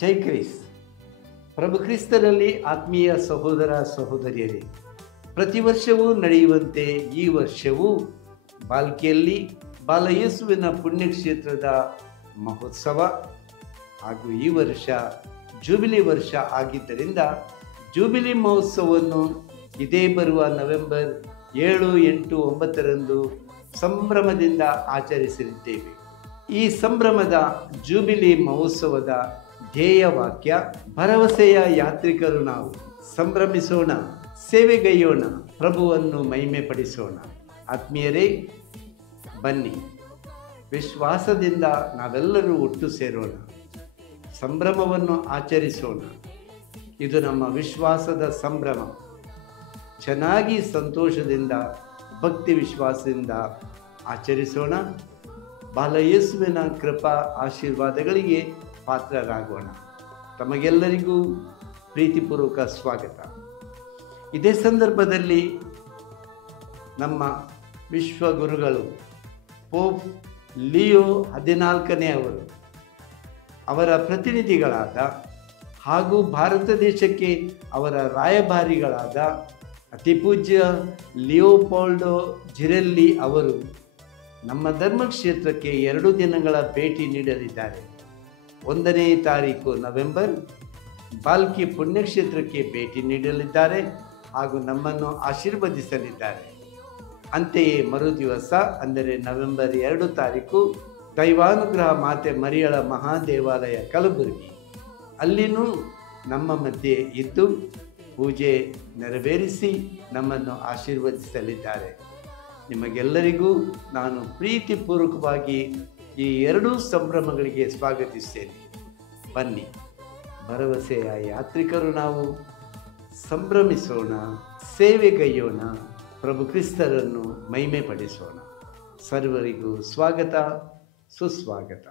ಜೈ Chris. ಪ್ರಭು ಕ್ರಿಸ್ತರಲ್ಲಿ ಆತ್ಮೀಯ ಸಹೋದರ ಸಹೋದರಿಯರೇ, ಪ್ರತಿ ವರ್ಷವೂ ನಡೆಯುವಂತೆ ಈ ವರ್ಷವೂ ಬಾಲ್ಕಿಯಲ್ಲಿ ಬಾಲಯೇಸುವಿನ ಪುಣ್ಯಕ್ಷೇತ್ರದ ಮಹೋತ್ಸವ ಹಾಗೂ ಈ ವರ್ಷ ಜೂಬಿಲಿ ವರ್ಷ ಆಗಿದ್ದರಿಂದ ಜೂಬಿಲಿ ಮಹೋತ್ಸವವನ್ನು ಇದೇ ಬರುವ ನವೆಂಬರ್ 7, 8, 9ರಂದು ಸಂಭ್ರಮದಿಂದ ಆಚರಿಸಲಿದ್ದೇವೆ. ಈ ಸಂಭ್ರಮದ ಜೂಬಿಲಿ ಮಹೋತ್ಸವದ ಧ್ಯೇಯ ವಾಕ್ಯ, ಭರವಸೆಯ ಯಾತ್ರಿಕರು ನಾವು, ಸಂಭ್ರಮಿಸೋಣ, ಸೇವೆಗೈಯೋಣ, ಪ್ರಭುವನ್ನು ಮಹಿಮೆ ಪಡಿಸೋಣ. ಆತ್ಮೀಯರೇ, ಬನ್ನಿ, ವಿಶ್ವಾಸದಿಂದ ನಾವೆಲ್ಲರೂ ಒಟ್ಟು ಸೇರೋಣ, ಸಂಭ್ರಮವನ್ನು ಆಚರಿಸೋಣ. ಇದು ನಮ್ಮ ವಿಶ್ವಾಸದ ಸಂಭ್ರಮ. ಚೆನ್ನಾಗಿ ಸಂತೋಷದಿಂದ ಭಕ್ತಿ ವಿಶ್ವಾಸದಿಂದ ಆಚರಿಸೋಣ. ಬಾಲಯೇಸುವಿನ ಕೃಪಾ ಆಶೀರ್ವಾದಗಳಿಗೆ ಪಾತ್ರರಾಗೋಣ. ತಮಗೆಲ್ಲರಿಗೂ ಪ್ರೀತಿಪೂರ್ವಕ ಸ್ವಾಗತ. ಇದೇ ಸಂದರ್ಭದಲ್ಲಿ ನಮ್ಮ ವಿಶ್ವಗುರುಗಳು ಪೋಪ್ ಲಿಯೋ 14ನೇ ಅವರ ಪ್ರತಿನಿಧಿಗಳಾದ ಹಾಗೂ ಭಾರತ ದೇಶಕ್ಕೆ ಅವರ ರಾಯಭಾರಿಗಳಾದ ಅತಿಪೂಜ್ಯ ಲಿಯೋಪೋಲ್ಡೋ ಜಿರೆಲ್ಲಿ ಅವರು ನಮ್ಮ ಧರ್ಮಕ್ಷೇತ್ರಕ್ಕೆ 2 ದಿನಗಳ ಭೇಟಿ ನೀಡಲಿದ್ದಾರೆ. 1ನೇ ತಾರೀಕು ನವೆಂಬರ್ ಬಾಲ್ಕಿ ಪುಣ್ಯಕ್ಷೇತ್ರಕ್ಕೆ ಭೇಟಿ ನೀಡಲಿದ್ದಾರೆ ಹಾಗೂ ನಮ್ಮನ್ನು ಆಶೀರ್ವದಿಸಲಿದ್ದಾರೆ. ಅಂತೆಯೇ ಮರುದಿವಸ ಅಂದರೆ ನವೆಂಬರ್ 2 ತಾರೀಕು ದೈವಾನುಗ್ರಹ ಮಾತೆ ಮರಿಯಳ ಮಹಾದೇವಾಲಯ ಕಲಬುರಗಿ, ಅಲ್ಲಿನೂ ನಮ್ಮ ಮಧ್ಯೆ ಇದ್ದು ಪೂಜೆ ನೆರವೇರಿಸಿ ನಮ್ಮನ್ನು ಆಶೀರ್ವದಿಸಲಿದ್ದಾರೆ. ನಿಮಗೆಲ್ಲರಿಗೂ ನಾನು ಪ್ರೀತಿಪೂರ್ವಕವಾಗಿ ಈ 2 ಸಂಭ್ರಮಗಳಿಗೆ ಸ್ವಾಗತಿಸ್ತೇನೆ. ಬನ್ನಿ, ಭರವಸೆಯ ಯಾತ್ರಿಕರು ನಾವು, ಸಂಭ್ರಮಿಸೋಣ, ಸೇವೆಗೈಯೋಣ, ಪ್ರಭು ಕ್ರಿಸ್ತರನ್ನು ಮಹಿಮೆ ಪಡಿಸೋಣ. ಸರ್ವರಿಗೂ ಸ್ವಾಗತ, ಸುಸ್ವಾಗತ.